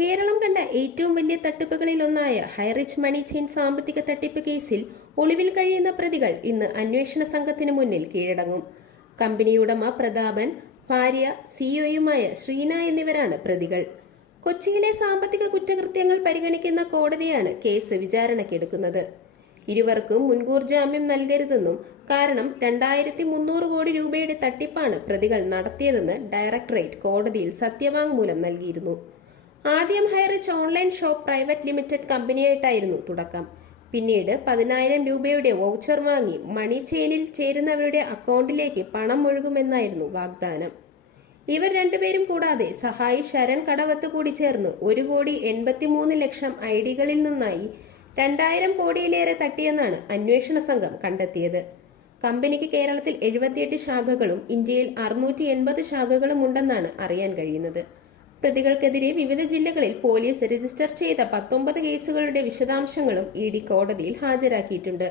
കേരളം കണ്ട ഏറ്റവും വലിയ തട്ടിപ്പുകളിൽ ഒന്നായ ഹൈറിച്ച് മണി ചെയിൻ സാമ്പത്തിക തട്ടിപ്പ് കേസിൽ ഒളിവിൽ കഴിയുന്ന പ്രതികൾ ഇന്ന് അന്വേഷണ സംഘത്തിന് മുന്നിൽ കീഴടങ്ങും. കമ്പനിയുടമ പ്രതാപൻ ഭാര്യ സിഇഒയുമായ ശ്രീന എന്നിവരാണ് പ്രതികൾ. കൊച്ചിയിലെ സാമ്പത്തിക കുറ്റകൃത്യങ്ങൾ പരിഗണിക്കുന്ന കോടതിയാണ് കേസ് വിചാരണയ്ക്കെടുക്കുന്നത്. ഇരുവർക്കും മുൻകൂർ ജാമ്യം നൽകരുതെന്നും കാരണം രണ്ടായിരത്തി മുന്നൂറ് കോടി രൂപയുടെ തട്ടിപ്പാണ് പ്രതികൾ നടത്തിയതെന്ന് ഡയറക്ടറേറ്റ് കോടതിയിൽ സത്യവാങ്മൂലം നൽകിയിരുന്നു. ആദ്യം Highrich online shop private limited കമ്പനിയായിട്ടായിരുന്നു തുടക്കം. പിന്നീട് പതിനായിരം രൂപയുടെ വൗച്ചർ വാങ്ങി മണി ചെയിനിൽ ചേരുന്നവരുടെ അക്കൗണ്ടിലേക്ക് പണം ഒഴുകുമെന്നായിരുന്നു വാഗ്ദാനം. ഇവർ രണ്ടുപേരും കൂടാതെ സഹായി ശരൺ കടവത്ത് കൂടി ചേർന്ന് ഒരു കോടി എൺപത്തിമൂന്ന് ലക്ഷം ഐ ഡികളിൽ നിന്നായി രണ്ടായിരം കോടിയിലേറെ തട്ടിയെന്നാണ് അന്വേഷണ സംഘം കണ്ടെത്തിയത്. കമ്പനിക്ക് കേരളത്തിൽ എഴുപത്തിയെട്ട് ശാഖകളും ഇന്ത്യയിൽ അറുന്നൂറ്റി എൺപത് ശാഖകളും ഉണ്ടെന്നാണ് അറിയാൻ കഴിയുന്നത്. പ്രതികൾക്കെതിരെ വിവിധ ജില്ലകളിൽ പോലീസ് രജിസ്റ്റർ ചെയ്ത പത്തൊമ്പത് കേസുകളുടെ വിശദാംശങ്ങളും ഇ ഡി കോടതിയിൽ ഹാജരാക്കിയിട്ടുണ്ട്.